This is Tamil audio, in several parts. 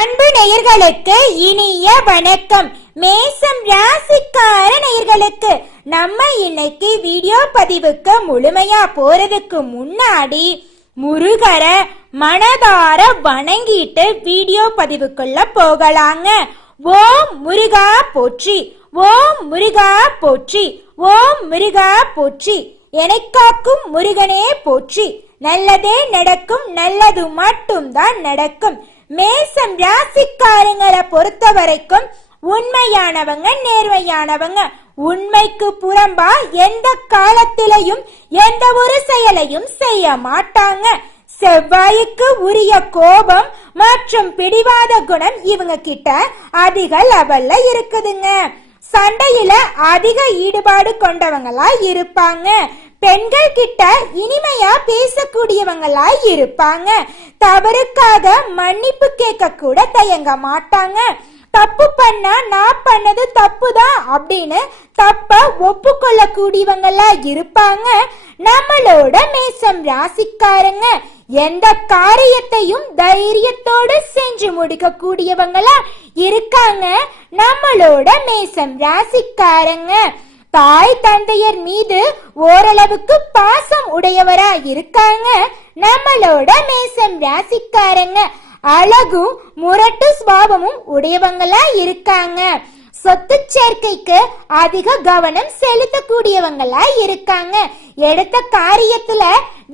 அன்பு நேயர்களுக்கு இனிய வணக்கம். மேசம் ராசிக்கார நேயர்களுக்கு நம்ம இன்னைக்கு வீடியோ பதிவுக்கு முழுமையா போறதுக்கு முன்னாடி முருகர மனதார வணங்கிட்டு வீடியோ பதிவுக்குள்ள போகலாங்க. ஓம் முருகா போற்றி, ஓம் முருகா போற்றி, ஓம் முருகா போற்றி, எனக்காக்கும் முருகனே போற்றி. நல்லதே நடக்கும், நல்லது மட்டும்தான் நடக்கும். மேசம் ராசிக்காரங்களை பொறுத்த வரைக்கும் உண்மையானவங்க, நேர்மையானவங்க. உண்மைக்கு புறம்பா எந்த காலத்திலையும் எந்த ஒரு செயலையும் செய்ய மாட்டாங்க. செவ்வாய்க்கு உரிய கோபம் மற்றும் பிடிவாத குணம் இவங்க கிட்ட அதிக லெவல்ல இருக்குதுங்க. சண்டையில அதிக ஈடுபாடு கொண்டவங்களா இருப்பாங்க. பெண்கள் கிட்ட இனிமையா பேசக்கூடியவங்களா இருப்பாங்க. தவறுக்காக மன்னிப்பு கேட்க கூட தயங்க மாட்டாங்க. தப்பு பண்ணா நான் பண்ணது தப்புதான் அப்படின்னு தப்ப ஒப்புக்கொள்ள கூடியவங்களா இருப்பாங்க நம்மளோட மேசம் ராசிக்காரங்க. எந்த காரியத்தையும் தைரியத்தோடு செஞ்சு முடிக்க கூடியவங்களா இருக்காங்க நம்மளோட மேசம் ராசிக்காரங்க. தாய் தந்தையர் மீது ஓரளவுக்கு பாசம் உடையவரா இருக்காங்க நம்மளோட மேசம் ராசிக்காரங்க. அழகும் முரட்டு சுபாவமும் உடையவங்களா இருக்காங்க. சொத்து சேர்க்கைக்கு அதிக கவனம் செலுத்தக்கூடியவங்களா இருக்காங்க. எடுத்த காரியத்துல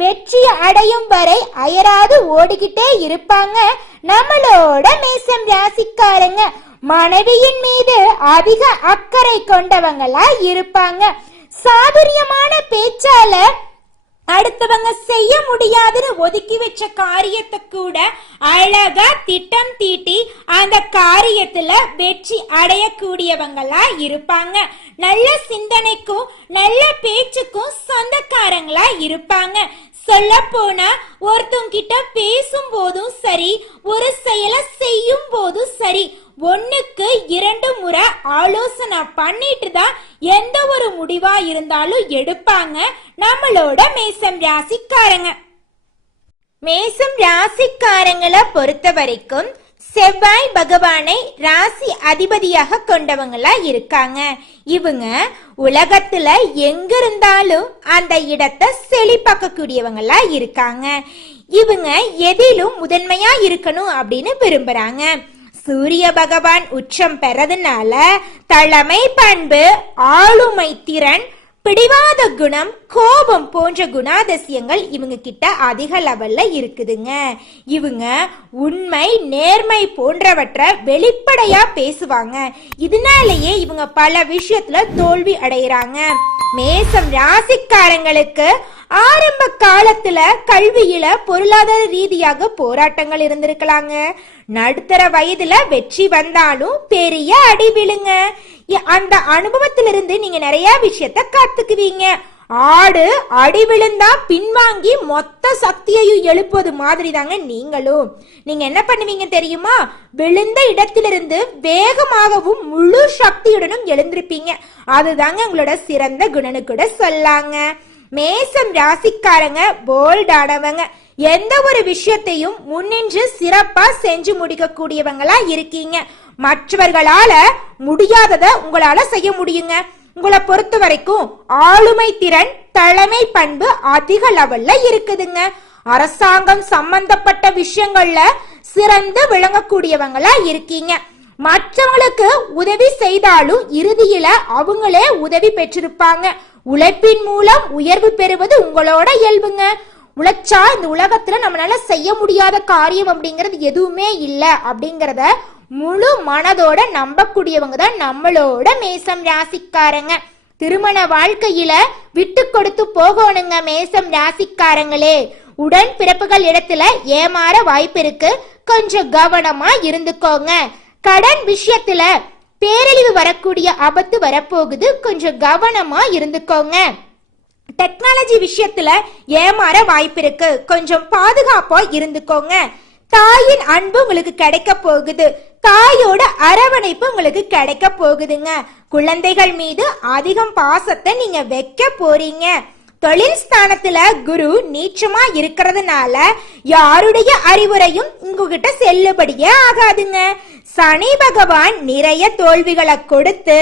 வெற்றி அடையும் வரை அயராது ஓடிக்கிட்டே இருப்பாங்க நம்மளோட மேசம் ராசிக்காரங்க. மனைவியின் மீது அதிக அக்கறை கொண்டவங்களா இருப்பாங்க. சாதுரியமான பேச்சால அடுத்தவங்க செய்ய முடியாதுன்னு ஒதுக்கி வச்ச காரியத்தை கூட அழகா திட்டம் தீட்டி அந்த காரியத்துல வெற்றி அடையக்கூடியவங்களா இருப்பாங்க. நல்ல சிந்தனைக்கும் நல்ல பேச்சுக்கும் சொந்தக்காரங்களா இருப்பாங்க. சொல்ல போனா ஒருத்தவங்க கிட்ட பேசும் போதும் சரி, ஒரு செயலை செய்யும் போதும் சரி, 1க்கு 2 முறை ஆலோசனை பண்ணிட்டு தான் எந்த ஒரு முடிவா இருந்தாலும் எடுப்பாங்க நம்மளோட மேசம் ராசிக்காரங்க. மேசம் ராசிக்காரங்களை பொறுத்த வரைக்கும் செவ்வாய் பகவானை ராசி அதிபதியாக கொண்டவங்களா இருக்காங்க. இவங்க உலகத்துல எங்க இருந்தாலும் அந்த இடத்தை செழிப்பாக்க கூடியவங்களா இருக்காங்க. இவங்க எதிலும் முதன்மையா இருக்கணும் அப்படின்னு விரும்புறாங்க. சூரிய பகவான் உச்சம் பெறதுனால தலைமை பண்பு, ஆளுமை திறன், பிடிவாத குணம், கோபம் போன்ற குணாதிசயங்கள் இவங்க கிட்ட அதிக லெவல்ல இருக்குதுங்க. இவங்க உண்மை, நேர்மை போன்றவற்றை வெளிப்படையா பேசுவாங்க. இதனாலேயே இவங்க பல விஷயத்துல தோல்வி அடைகிறாங்க. மேசம் ராசிக்காரங்களுக்கு ஆரம்ப காலத்துல கல்வியில பொருளாதார ரீதியாக போராட்டங்கள் இருந்திருக்கலாங்க. நடுத்தர வயதுல வெற்றி வந்தாலும் பெரிய அடி விழுங்க. அந்த அனுபவத்திலிருந்து நீங்க நிறைய விஷயத்த கத்துக்குவீங்க. ஆடு அடி விழுந்தா பின்வாங்கி மொத்த சக்தியையும் எழுப்புவது மாதிரி தாங்க நீங்களும். நீங்க என்ன பண்ணுவீங்க தெரியுமா? விழுந்த இடத்திலிருந்து வேகமாகவும் முழு சக்தியுடனும் எழுந்திருப்பீங்க. அதுதாங்க உங்களோட சிறந்த குணனு கூட சொல்லாங்க. மேசம் ராசிக்காரங்க போல்டானவங்க. எந்த ஒரு விஷயத்தையும் முன்னின்று சிறப்பா செஞ்சு முடிக்க கூடியவங்களா இருக்கீங்க. மற்றவர்களால முடியாதத உங்களால செய்ய முடியுங்க. உங்களை பொறுத்த வரைக்கும் ஆளுமை திறன், தலைமை பண்பு அதிக லெவல்ல இருக்குதுங்க. அரசாங்கம் சம்பந்தப்பட்ட விஷயங்கள்ல சிறந்து விளங்கக்கூடியவங்களா இருக்கீங்க. மற்றவங்களுக்கு உதவி செய்தாலும் இறுதியில அவங்களே உதவி பெற்றிருப்பாங்க. உழைப்பின் மூலம் உயர்வு பெறுவது உங்களோட இயல்புங்க. உழைச்சா இந்த உலகத்துல நம்மளால செய்ய முடியாத காரியம் அப்படிங்கிறது எதுவுமே இல்லை அப்படிங்கிறத முழு மனதோட நம்பக்கூடியவங்க தான் நம்மளோட மேசம் ராசிக்காரங்க. திருமண வாழ்க்கையில விட்டு கொடுத்து போகணுங்க மேசம் ராசிக்காரங்களே. உடன் பிறப்புகள் இடத்துல ஏமாற வாய்ப்பு இருக்கு, கொஞ்சம் கவனமா இருந்துக்கோங்க. கடன் விஷயத்துல பேரழிவு வரக்கூடிய ஆபத்து வரப்போகுது, கொஞ்சம் கவனமா இருந்துக்கோங்க. டெக்னாலஜி விஷயத்துல ஏமாற வாய்ப்பு இருக்கு, கொஞ்சம் பாதுகாப்பா இருந்துக்கோங்க. தாயின் அன்பு உங்களுக்கு கிடைக்க போகுது, தாயோட அரவணைப்பு உங்களுக்கு கிடைக்க போகுதுங்க. குழந்தைகள் மீது அதிகம் பாசத்தை நீங்க வைக்க போறீங்க. தொழில் ஸ்தானத்துல குரு நீச்சமா இருக்கிறதுனால யாருடைய அறிவுரையும் உங்ககிட்ட செல்லுபடியே ஆகாதுங்க. சனி பகவான் நிறைய தோல்விகளை கொடுத்து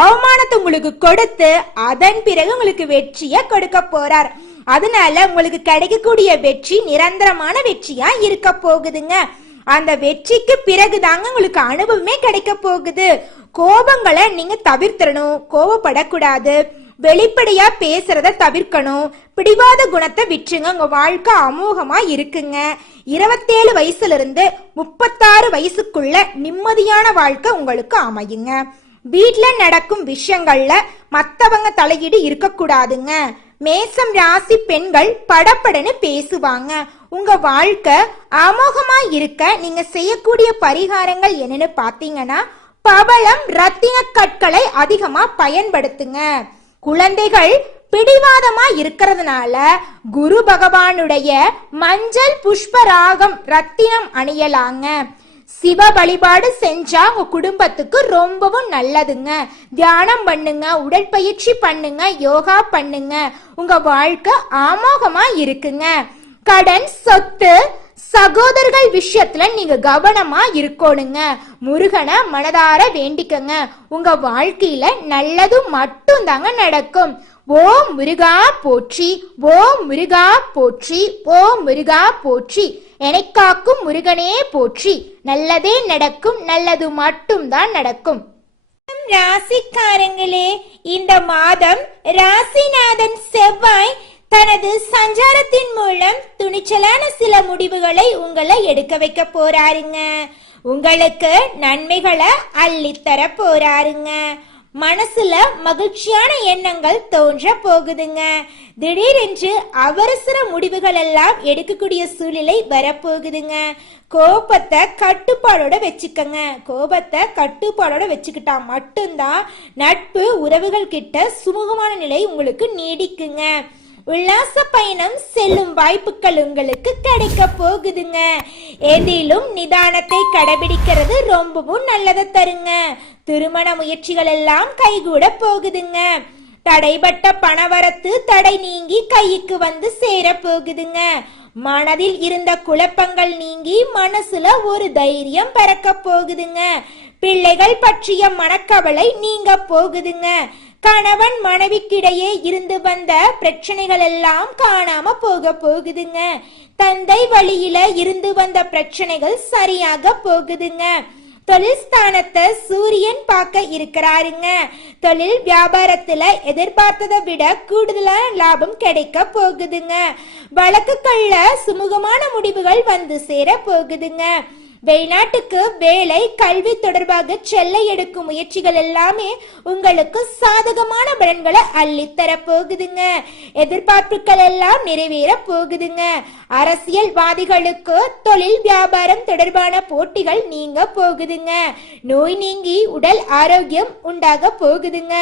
அவமானத்தை உங்களுக்கு கொடுத்து அதன் பிறகு உங்களுக்கு வெற்றியை கொடுக்க போறார். அதனால உங்களுக்கு கிடைக்கக்கூடிய வெற்றி நிரந்தரமான வெற்றியா இருக்க போகுதுங்க. அந்த வெற்றிக்கு பிறகுதாங்க உங்களுக்கு அனுபவமே கிடைக்க போகுது. கோபங்களை நீங்க தவிர்த்திடணும், கோபப்படக்கூடாது, வெளிப்படையா பேசுறத தவிர்க்கணும், பிடிவாத குணத்தை விட்டுருங்க. உங்க வாழ்க்கை அமோகமா இருக்குங்க. 27 வயசுல இருந்து 36 வயசுக்குள்ள நிம்மதியான வாழ்க்கை உங்களுக்கு அமையுங்க. வீட்டுல நடக்கும் விஷயங்கள்ல மத்தவங்க தலையீடு இருக்கக்கூடாதுங்க. மேசம் ராசி பெண்கள் படப்படன்னு பேசுவாங்க. உங்க வாழ்க்கை அமோகமா இருக்க நீங்க செய்யக்கூடிய பரிகாரங்கள் என்னன்னு பாத்தீங்கன்னா, பவளம் ரத்தின கற்களை அதிகமா பயன்படுத்துங்க. குழந்தைகள் பிடிவாதமா இருக்கிறதுனால குரு பகவானுடைய மஞ்சள் புஷ்பராகம் ரத்தினம் அணியலாங்க. சிவ வழிபாடு செஞ்சா உங்க குடும்பத்துக்கு ரொம்பவும் நல்லதுங்க. தியானம் பண்ணுங்க, உடற்பயிற்சி பண்ணுங்க, யோகா பண்ணுங்க. உங்க வாழ்க்கை அமோகமா இருக்குங்க. கடன், சொத்து, சகோதரர்கள் விஷயத்துல நீங்க கவனமா இருக்கணுங்க. முருகனை மனதார வேண்டிக்கங்க. உங்க வாழ்க்கையில நல்லது மட்டும் தாங்க நடக்கும். ஓம் முருகா போற்றி, ஓம் முருகா போற்றி, ஓம் முருகா போற்றி, எனக்காக்கும் முருகனே போற்றி. நல்லதே நடக்கும், நல்லது மட்டும் தான் நடக்கும். ராசிக்காரங்களே, இந்த மாதம் ராசிநாதன் செவ்வாய் தனது சஞ்சாரத்தின் மூலம் துணிச்சலான சில முடிவுகளை உங்களை எடுக்க வைக்க போறாருங்க. உங்களுக்கு நன்மைகளை அள்ளித்தர போறாருங்க. மனசுல மகிழ்ச்சியான எண்ணங்கள் தோன்ற போகுதுங்க. திடீரென்று அவசர முடிவுகள் எல்லாம் எடுக்கக்கூடிய சூழ்நிலை வரப்போகுதுங்க. கோபத்தை கட்டுப்பாடோட வச்சுக்கங்க. கோபத்தை கட்டுப்பாடோட வச்சுக்கிட்டா மட்டும்தான் நட்பு உறவுகள் கிட்ட சுமூகமான நிலை உங்களுக்கு நீடிக்குங்க. உல்லாச பயணம் செல்லும் வாய்ப்புகள் உங்களுக்கு கிடைக்க போகுதுங்க. எதிலும் நிதானத்தை கடைபிடிக்கிறது ரொம்பவும் நல்லதை தருங்க. திருமண முயற்சிகள் எல்லாம் கைகூட போகுதுங்க. தடைபட்ட பணவரத்து தடை நீங்கி கைக்கு வந்து சேர போகுதுங்க. மனதில் இருந்த குழப்பங்கள் நீங்கி மனசுல ஒரு தைரியம் பிறக்க போகுதுங்க. பிள்ளைகள் பற்றிய மனக்கவலை நீங்க போகுதுங்க. கணவன் மனைவிக்கிடையே இருந்து வந்த பிரச்சனைகள் எல்லாம் காணாம போக போகுதுங்க. தந்தை வழியில இருந்து வந்த பிரச்சனைகள் சரியாக போகுதுங்க. தொழில் ஸ்தானத்தை சூரியன் பார்க்க இருக்கிறாருங்க. தொழில் வியாபாரத்துல எதிர்பார்த்ததை விட கூடுதலான லாபம் கிடைக்க போகுதுங்க. வழக்குகள்ல சுமூகமான முடிவுகள் வந்து சேர போகுதுங்க. வெளிநாட்டுக்கு வேலை, கல்வி தொடர்பாக செல்ல எடுக்கும் முயற்சிகள் எல்லாமே உங்களுக்கு சாதகமான பலன்களை அள்ளித்தர போகுதுங்க. எதிர்பார்ப்புகள் எல்லாம் நிறைவேற போகுதுங்க. அரசியல்வாதிகளுக்கு தொழில் வியாபாரம் தொடர்பான போட்டிகள் நீங்க போகுதுங்க. நோய் நீங்கி உடல் ஆரோக்கியம் உண்டாக போகுதுங்க.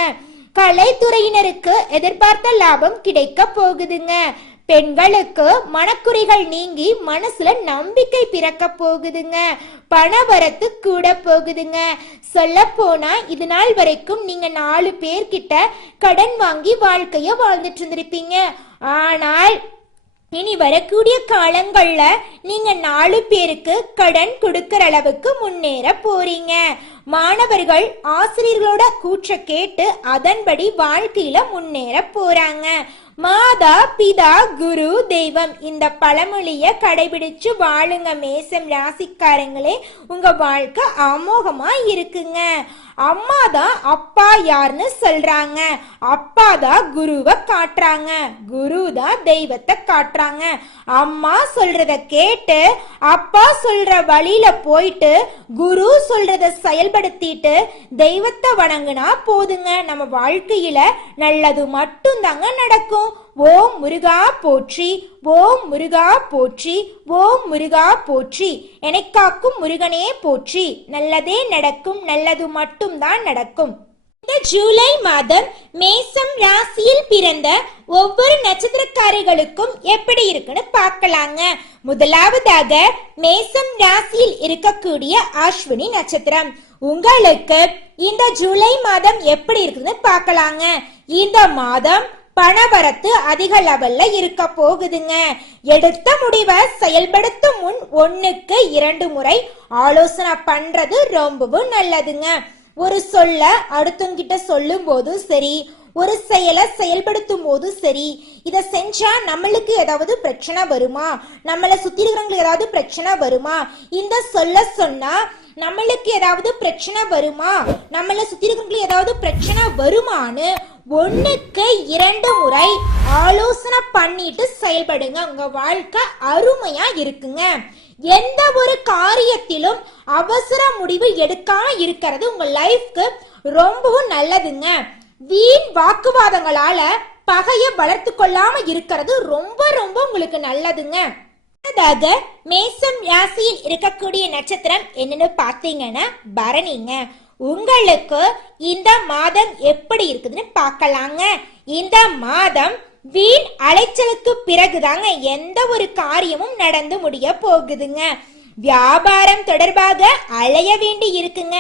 கலைத்துறையினருக்கு எதிர்பார்த்த லாபம் கிடைக்க போகுதுங்க. பெண்களுக்கு மனக்குறைகள் நீங்கி மனசுல நம்பிக்கை பிறக்க போகுதுங்க. பணவரத்து கூட போகுதுங்க. சொல்ல போனா இது நாள் வரைக்கும் நீங்க 4 பேர்கிட்ட கடன் வாங்கி வாழ்க்கைய வாழ்ந்துட்டு இருந்திருப்பீங்க. ஆனால் இனி வரக்கூடிய காலங்கள்ல நீங்க 4 பேருக்கு கடன் கொடுக்கற அளவுக்கு முன்னேற போறீங்க. மாணவர்கள் ஆசிரியர்களோட கூற்ற கேட்டு அதன்படி வாழ்க்கையில முன்னேற போறாங்க. மாதா பிதா குரு தெய்வம் இந்த பழமொழிய கடைபிடிச்சு வாழுங்க மேசம் ராசிக்காரங்களே. உங்க வாழ்க்கை அமோகமா இருக்குங்க. அம்மா தான் அப்பா யாருன்னு சொல்றாங்க. அப்பா தான் குருவை காட்டுறாங்க. குரு தான் தெய்வத்தை காட்டுறாங்க. அம்மா சொல்றத கேட்டு அப்பா சொல்ற வழியில போயிட்டு குரு சொல்றத செயல்படுத்திட்டு தெய்வத்தை வணங்குனா போதுங்க. நம்ம வாழ்க்கையில நல்லது மட்டும் தாங்க நடக்கும். ஓம் முருகா போற்றி, ஓம் முருகா போற்றி, ஓம் முருகா போற்றி, எனக்காக்கும் முருகனே போற்றி. நல்லதே நடக்கும், நல்லது மட்டும் தான் நடக்கும். இந்த ஜூலை மாதம் மேசம் ராசியில் பிறந்த ஒவ்வொரு நட்சத்திரக்காரர்களுக்கும் எப்படி இருக்குன்னு பார்க்கலாங்க. முதலாவதாக மேசம் ராசியில் இருக்கக்கூடிய அஸ்வினி நட்சத்திரம். உங்களுக்கு இந்த ஜூலை மாதம் எப்படி இருக்குன்னு பார்க்கலாங்க. இந்த மாதம் பணவரத்து அதிக லெவல்ல இருக்க போகுதுங்க. எடுத்த முடிவை செயல்படுத்தும் முன் 1க்கு 2 முறை ஆலோசனை பண்றது ரொம்பவும் நல்லதுங்க. ஒரு சொல்ல அடுத்தவங்கிட்ட சொல்லும் போதும் சரி, ஒரு செயலை செயல்படுத்தும் போதும் சரி, இதை செஞ்சா நம்மளுக்கு ஏதாவது பிரச்சனை வருமா, நம்மளை சுத்தி இருக்கிறவங்களுக்கு ஏதாவது பிரச்சனை வருமா, இந்த சொல்ல சொன்னா நம்மளுக்கு ஏதாவது பிரச்சனை வருமா, நம்மளை சுத்தி இருக்கிறவங்களுக்கு ஏதாவது பிரச்சனை வருமானு 1க்கு 2 முறை ஆலோசனை பண்ணிட்டு செயல்படுங்க. உங்க வாழ்க்கை அருமையா இருக்குங்க. எந்த ஒரு காரியத்திலும் அவசர முடிவு எடுக்காம இருக்கிறது உங்க லைஃப்க்கு ரொம்பவும் நல்லதுங்க. வீண் வாக்குவாதங்களால பகைய வளர்த்து கொள்ளாம இருக்கிறது ரொம்ப ரொம்ப உங்களுக்கு நல்லதுங்க. மேசம் ராசியில் இருக்கக்கூடிய நட்சத்திரம் என்னன்னு பாத்தீங்கன்னா பரணிங்க. உங்களுக்கு இந்த மாதம் எப்படி இருக்குதுன்னு பார்க்கலாங்க. இந்த மாதம் வீண் அலைச்சலுக்கு பிறகுதாங்க எந்த ஒரு காரியமும் நடந்து முடிய போகுதுங்க. வியாபாரம் தொடர்பாக அலைய வேண்டி இருக்குங்க.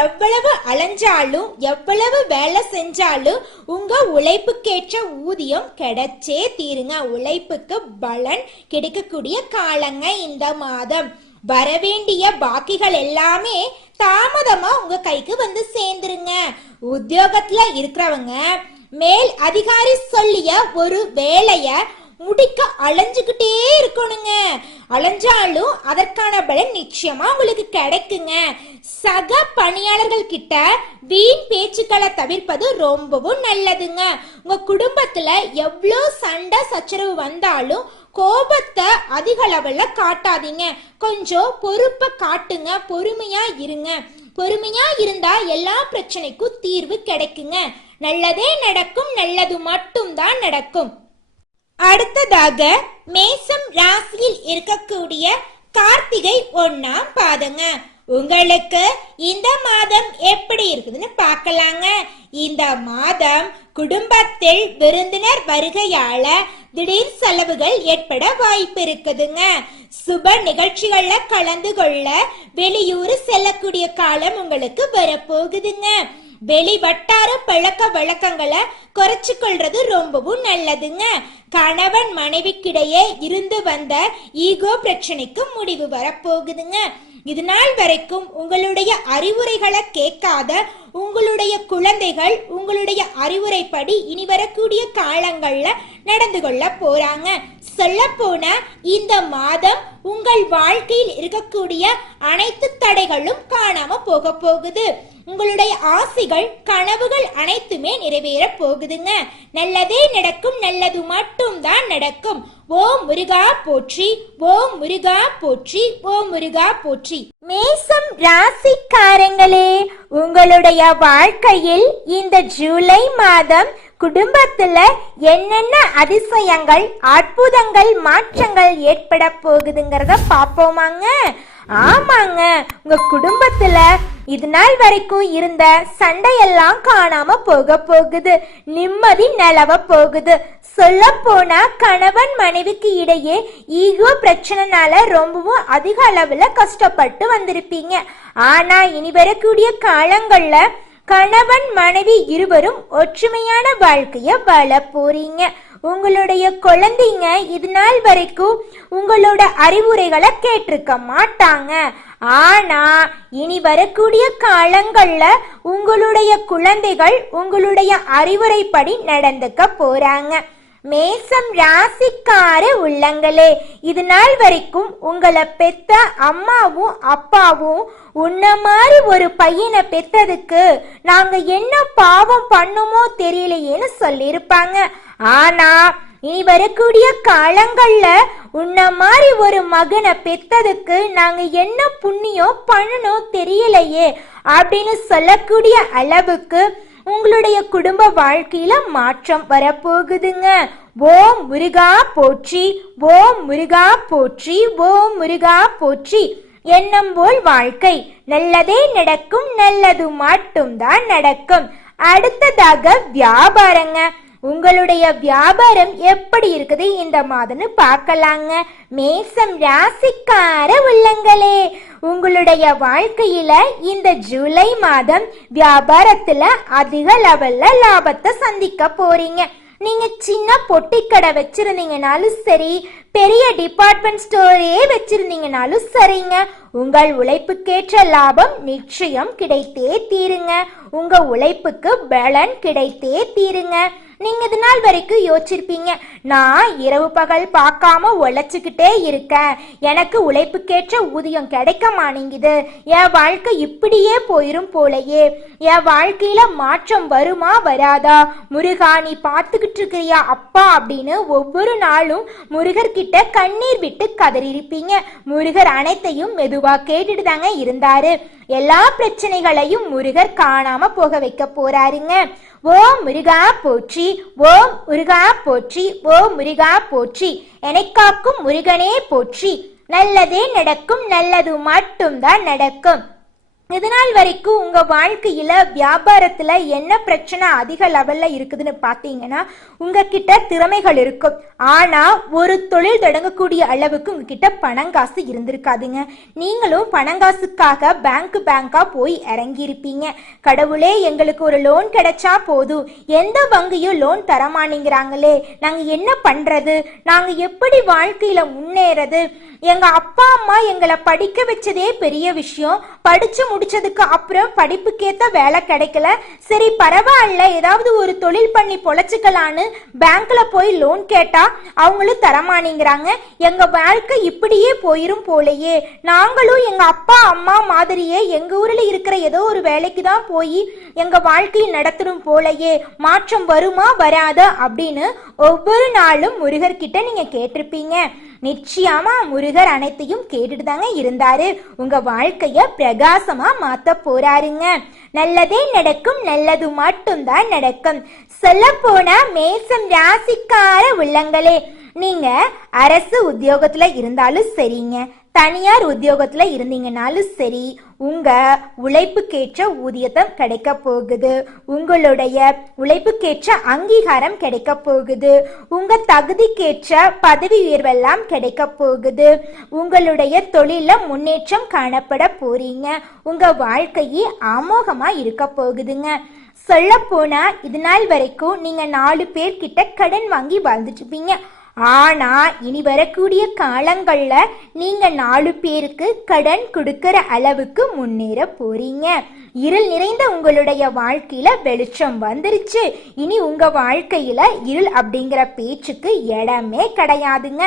எவ்வளவு அலைஞ்சாலும் எவ்வளவு வேலை செஞ்சாலும் உங்க உழைப்புக்கேற்ற ஊதியம் கிடைச்சே தீருங்க. உழைப்புக்கு பலன் கிடைக்கக்கூடிய காலங்க இந்த மாதம். வரவேண்டிய பாக்கிகள் எல்லாமே தாமதமா உங்க கைக்கு வந்து சேர்ந்துருங்க. உத்தியோகத்துல இருக்கிறவங்க மேல் அதிகாரி சொல்லிய ஒரு வேலைய முடிக்க அலைஞ்சுக்கிட்டே இருக்கணுங்க. அலைஞ்சாலும் அதற்கான பலன் நிச்சயமா உங்களுக்கு கிடைக்குங்க. சக பணியாளர்கள் கிட்ட வீண் பேச்சுக்களை தவிர்ப்பது ரொம்பவும் நல்லதுங்க. உங்க குடும்பத்துல எவ்வளோ சண்டை சச்சரவு வந்தாலும் கோபத்தை அதிக லெவல்ல காட்டாதீங்க. கொஞ்சம் பொறுப்பை காட்டுங்க. பொறுமையா இருங்க. பொறுமையா இருந்தா எல்லா பிரச்சனைக்கும் தீர்வு கிடைக்குங்க. நல்லதே நடக்கும். நல்லது மட்டும்தான் நடக்கும். அடுத்ததாக மேசம் ராசியில் இருக்கக்கூடிய கார்த்திகை 1ஆம் பாதங்க. உங்களுக்கு இந்த மாதம் எப்படி இருக்குதுன்னு பார்க்கலாங்க. இந்த மாதம் குடும்பத்தில் விருந்தினர் வருகையால திடீர் செலவுகள் ஏற்பட வாய்ப்பு இருக்குதுங்க. சுப நிகழ்ச்சிகள்ல கலந்து கொள்ள வெளியூர் செல்லக்கூடிய காலம் உங்களுக்கு வரப்போகுதுங்க. வெளி வட்டார பழக்க வழக்கங்களை குறைச்சு கொள்றது ரொம்பவும் நல்லதுங்க. கணவன் மனைவிக்கிடையே இருந்து வந்த ஈகோ பிரச்சனைக்கு முடிவு வரப்போகுதுங்க. இது நாள் வரைக்கும் உங்களுடைய அறிவுரைகளை கேட்காத உங்களுடைய குழந்தைகள் உங்களுடைய அறிவுரைப்படி இனி வரக்கூடிய காலங்கள்ல நடந்து கொள்ள போறாங்க. சொல்ல போனா இந்த மாதம் உங்கள் வாழ்க்கையில் இருக்கக்கூடிய அனைத்து தடைகளும் காணாம போக போகுது. உங்களுடைய ஆசைகள் கனவுகள் அனைத்துமே நிறைவேற போகுதுங்க. நல்லதே நடக்கும். நல்லது மட்டும் தான் நடக்கும். ஓம் முருகா போற்றி, ஓம் முருகா போற்றி, ஓம் முருகா போற்றி. மேசம் ராசிக்காரங்களே, உங்களுடைய வாழ்க்கையில் இந்த ஜூலை மாதம் குடும்பத்துல என்னென்ன அதிசயங்கள் அற்புதங்கள் மாற்றங்கள் ஏற்பட போகுதுங்கிறத பாப்போமாங்க. ஆமாங்க, உங்க குடும்பத்துல இது நாள் வரைக்கும் இருந்த சண்டையெல்லாம் காணாம போக போகுது. நிம்மதி நிலவ போகுது. சொல்ல போனா கணவன் மனைவிக்கு இடையே ஈகோ பிரச்சனைனால ரொம்பவும் அதிக அளவுல கஷ்டப்பட்டு வந்திருப்பீங்க. ஆனா இனி வரக்கூடிய காலங்கள்ல கணவன் மனைவி இருவரும் ஒற்றுமையான வாழ்க்கைய வாழ போறீங்க. உங்களுடைய குழந்தைங்க இது நாள் வரைக்கும் உங்களோட அறிவுரைகளை கேட்டிருக்க மாட்டாங்க. ஆனா இனி வரக்கூடிய காலங்கள்ல உங்களுடைய குழந்தைகள் உங்களுடைய அறிவுரைப்படி நடந்துக்க போறாங்க. மேசம் ராசிக்கார உள்ளங்களே, இது நாள் வரைக்கும் உங்களை பெத்த அம்மாவும் அப்பாவும் உன்ன மாதிரி ஒரு பையனை பெத்ததுக்கு நாங்க என்ன பாவம் பண்ணுமோ தெரியலையேன்னு சொல்லியிருப்பாங்க. ஆனா இனி வரக்கூடிய காலங்கள்ல உன்ன மாதிரி ஒரு மகனை பெத்ததுக்கு நாங்க என்ன புண்ணியம் பண்ணணும் தெரியலையே அப்படின்னு சொல்லக்கூடிய அளவுக்கு உங்களுடைய குடும்ப வாழ்க்கையில மாற்றம் வரப்போகுதுங்க. ஓம் முருகா போற்றி, ஓம் முருகா போற்றி, ஓம் முருகா போற்றி. எண்ணம் போல் வாழ்க்கை. நல்லதே நடக்கும். நல்லது மட்டும்தான் நடக்கும். அடுத்ததாக வியாபாரங்க. உங்களுடைய வியாபாரம் எப்படி இருக்குது இந்த மாதம்னு பார்க்கலாங்க. மேசம் ராசிக்கார உள்ளங்களே, உங்களுடைய வாழ்க்கையில இந்த ஜூலை மாதம் வியாபாரத்துல அதிக லெவல்ல லாபத்தை சந்திக்க போறீங்க. நீங்க சின்ன பொட்டி கடை வச்சிருந்தீங்கனாலும் சரி, பெரிய டிபார்ட்மெண்ட் ஸ்டோரே வச்சிருந்தீங்கனாலும் சரிங்க, உங்கள் உழைப்புக்கேற்ற லாபம் நிச்சயம் கிடைத்தே தீருங்க. உங்க உழைப்புக்கு பலன் கிடைத்தே தீருங்க. நீங்க இது நாள் வரைக்கும் யோசிச்சிருப்பீங்க, நான் இரவு பகல் பார்க்காம உழைச்சுக்கிட்டே இருக்கேன், எனக்கு உழைப்புக்கேற்ற ஊதியம் கிடைக்க மாட்டேங்குது, என் வாழ்க்கை இப்படியே போயிரும் போலையே, என் வாழ்க்கையில மாற்றம் வருமா வராதா, முருகா நீ பார்த்துக்கிட்டு இருக்கிறியா அப்பா அப்படின்னு ஒவ்வொரு நாளும் முருகர்கிட்ட கண்ணீர் விட்டு கதறியிருப்பீங்க. முருகர் அனைத்தையும் மெதுவா கேட்டுட்டு தாங்க இருந்தாரு. எல்லா பிரச்சனைகளையும் முருகர் காணாம போக வைக்க போறாருங்க. ஓம் முருகா போற்றி, ஓம் முருகா போற்றி, ஓம் முருகா போற்றி, என்னை காக்கும் முருகனே போற்றி. நல்லதே நடக்கும், நல்லது மட்டும்தான் நடக்கும். இதனால் வரைக்கும் உங்க வாழ்க்கையில வியாபாரத்துல என்ன பிரச்சனை அதிக லெவல்ல இருக்குதுன்னு பாத்தீங்கன்னா, உங்ககிட்ட திறமைகள் இருக்கும், ஆனா ஒரு தொழில் தொடங்கக்கூடிய அளவுக்கு உங்ககிட்ட பணங்காசு இருந்திருக்காதுங்க. நீங்களும் பணங்காசுக்காக பேங்கா போய் இறங்கி இருப்பீங்க. கடவுளே எங்களுக்கு ஒரு லோன் கிடைச்சா போதும், எந்த வங்கியும் லோன் தரமாட்டேங்கிறாங்களே, நாங்க என்ன பண்றது, நாங்க எப்படி வாழ்க்கையில முன்னேறது, எங்க அப்பா அம்மா எங்களை படிக்க வச்சதே பெரிய விஷயம், படிச்சு முடிச்சதுக்கு அப்புறம் படிப்புக்கேத்த வேலை கிடைக்கல, சரி பரவாயில்ல ஏதாவது ஒரு தொழில் பண்ணி பொழைச்சுக்கலான்னு பேங்க்ல போய் லோன் கேட்டா அவங்களும் தரமாட்டேங்கிறாங்க, எங்க வாழ்க்கை இப்படியே போயிரும் போலையே, நாங்களும் எங்க அப்பா அம்மா மாதிரியே எங்க ஊர்ல இருக்கிற ஏதோ ஒரு வேலைக்கு தான் போய் எங்க வாழ்க்கையை நடத்தணும் போலையே, மாற்றம் வருமா வராதா அப்படின்னு ஒவ்வொரு நாளும் முருகர்கிட்ட நீங்க கேட்டிருப்பீங்க. நிச்சயமா முருகர் அனைத்தையும் கேட்டுட்டு தாங்க இருந்தாரு. உங்க வாழ்க்கைய பிரகாசமா மாத்த போறாருங்க. நல்லதே நடக்கும், நல்லது மட்டும்தான் நடக்கும். சொல்ல போனா மேசம் ராசிக்கார உள்ளங்களே, நீங்க அரசு உத்தியோகத்துல இருந்தாலும் சரிங்க, தனியார் உத்தியோகத்துல இருந்தீங்கனாலும் சரி, உங்க உழைப்புக்கேற்ற ஊதியத்தை கிடைக்க போகுது, உங்களுடைய உழைப்புக்கேற்ற அங்கீகாரம் கிடைக்க போகுது, உங்க தகுதிக்கேற்ற பதவி உயர்வெல்லாம் கிடைக்க போகுது, உங்களுடைய தொழில முன்னேற்றம் காணப்பட போறீங்க, உங்க வாழ்க்கையே அமோகமா இருக்க போகுதுங்க. சொல்ல போனா இது நாள் வரைக்கும் நீங்க 4 பேர்கிட்ட கடன் வாங்கி வாழ்ந்துட்டு இருப்பீங்க. ஆனா இனி வரக்கூடிய காலங்கள்ல நீங்க 4 பேருக்கு கடன் கொடுக்கிற அளவுக்கு முன்னேற போறீங்க. இருள் நிறைந்த உங்களுடைய வாழ்க்கையில வெளிச்சம் வந்துருச்சு. இனி உங்க வாழ்க்கையில இருள் அப்படிங்கிற பேச்சுக்கு இடமே கிடையாதுங்க.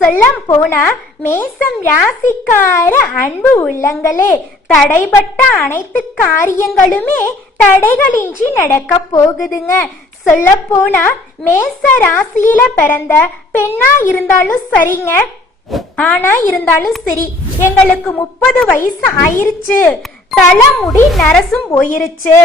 சொல்ல போனா மேசம் ராசிக்கார அன்பு உள்ளங்களே, தடைப்பட்ட அனைத்து காரியங்களுமே தடைகளின்றி நடக்க போகுதுங்க. சொல்ல போனா மேச ராசியில பிறந்த பெண்ணா இருந்தாலும் சரிங்க, ஆனா இருந்தாலும் சரி, எங்களுக்கு 30 வயசு ஆயிருச்சு, தலைமுடி நரசும் போயிருச்சு,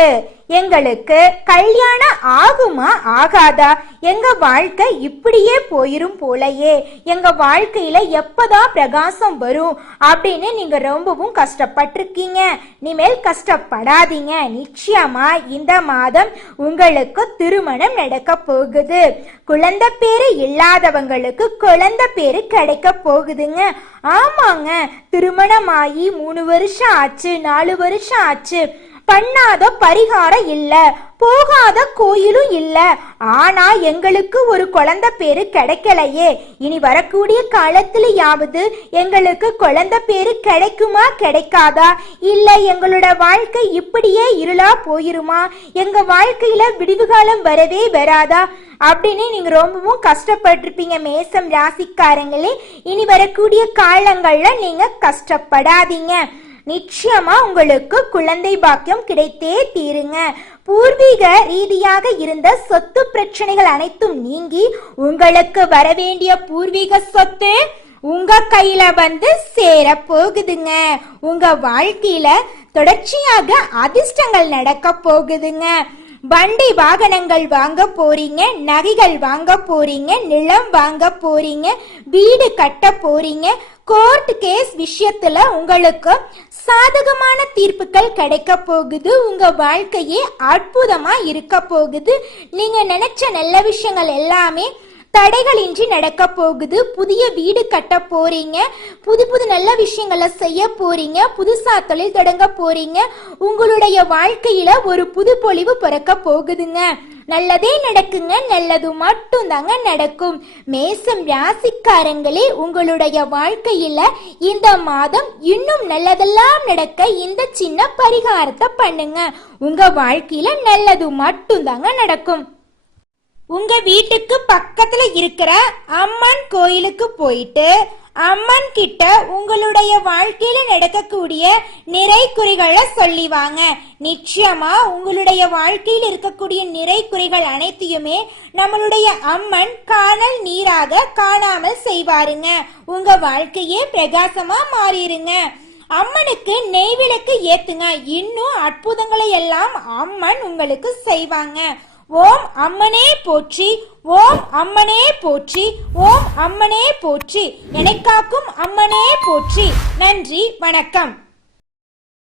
எங்களுக்கு கல்யாணம் ஆகுமா ஆகாதா, எங்க வாழ்க்கை இப்படியே போயிரும் போலையே, எங்க வாழ்க்கையில எப்பதான் பிரகாசம் வரும் அப்படின்னு நீங்க ரொம்பவும் கஷ்டப்பட்டிருக்கீங்க. இனிமேல் கஷ்டப்படாதீங்க. நிச்சயமா இந்த மாதம் உங்களுக்கு திருமணம் நடக்க போகுது. குழந்தை பேரு இல்லாதவங்களுக்கு குழந்தை பேரு கிடைக்க போகுதுங்க. ஆமாங்க, திருமணமாகி 3 வருஷம் ஆச்சு, 4 வருஷம் ஆச்சு, பண்ணாத பரிகாரம் இல்ல, போகாத கோயிலும் இல்ல, ஆனா எங்களுக்கு ஒரு குழந்தை பேரு கிடைக்கலையே, இனி வரக்கூடிய காலத்திலேயாவது எங்களுக்கு குழந்தை பேரு கிடைக்குமா கிடைக்காதா, இல்ல எங்களோட வாழ்க்கை இப்படியே இருளா போயிருமா, எங்க வாழ்க்கையில விடிவு காலம் வரவே வராதா அப்படின்னு நீங்க ரொம்பவும் கஷ்டப்பட்டிருப்பீங்க. மேசம் ராசிக்காரங்களே, இனி வரக்கூடிய காலங்கள்ல நீங்க கஷ்டப்படாதீங்க. நிச்சயமா உங்களுக்கு குழந்தை பாக்கியம் கிடைத்தே தீருங்க. பூர்வீக ரீதியாக இருந்த சொத்து பிரச்சனைகள் அனைத்தும் நீங்கி உங்களுக்கு வரவேண்டிய பூர்வீக சொத்து உங்க கையில வந்து சேர போகுதுங்க. உங்க வாழ்க்கையில தொடர்ச்சியாக அதிர்ஷ்டங்கள் நடக்க போகுதுங்க. வண்டி வாகனங்கள் வாங்க போறீங்க, நகைகள் வாங்க போறீங்க, நிலம் வாங்க போறீங்க, வீடு கட்ட போறீங்க. கோர்ட் கேஸ் விஷயத்துல உங்களுக்கு சாதகமான தீர்ப்புகள் கிடைக்க போகுது. உங்க வாழ்க்கையே அற்புதமா இருக்க போகுது. நீங்க நினைச்ச நல்ல விஷயங்கள் எல்லாமே தடைகளின்றி நடக்க போகுது. புதிய வீடு கட்ட போறீங்க, புது புது நல்ல விஷயங்களை செய்ய போறீங்க, புதுசா தொழில் தொடங்க போறீங்க. உங்களுடைய வாழ்க்கையில ஒரு புது பொலிவு பிறக்க போகுதுங்க. நல்லதே நடக்குங்க, நல்லது மட்டும் தாங்க நடக்கும். மேசம் ராசிக்காரங்களே, உங்களுடைய வாழ்க்கையில இந்த மாதம் இன்னும் நல்லதெல்லாம் நடக்க இந்த சின்ன பரிகாரத்தை பண்ணுங்க. உங்க வாழ்க்கையில நல்லது மட்டும் தாங்க நடக்கும். உங்க வீட்டுக்கு பக்கத்துல இருக்கிற அம்மன் கோயிலுக்கு போயிட்டு அம்மன் கிட்ட உங்களுடைய வாழ்க்கையில நடக்கக்கூடிய நிறை குறிகளை சொல்லி வாங்க. நிச்சயமா உங்களுடைய வாழ்க்கையில் இருக்கக்கூடிய நிறை குறிகள் அனைத்தையுமே நம்மளுடைய அம்மன் காணல் நீராக காணாமல் செய்வாருங்க. உங்க வாழ்க்கையே பிரகாசமா மாறிடுங்க. அம்மனுக்கு நெய்விளக்கு ஏத்துங்க. இன்னும் அற்புதங்களை எல்லாம் அம்மன் உங்களுக்கு செய்வாங்க. ஓம் அம்மனே போற்றி, ஓம் அம்மனே போற்றி, ஓம் அம்மனே போற்றி, என்னை காக்கும் அம்மனே போற்றி. நன்றி, வணக்கம்.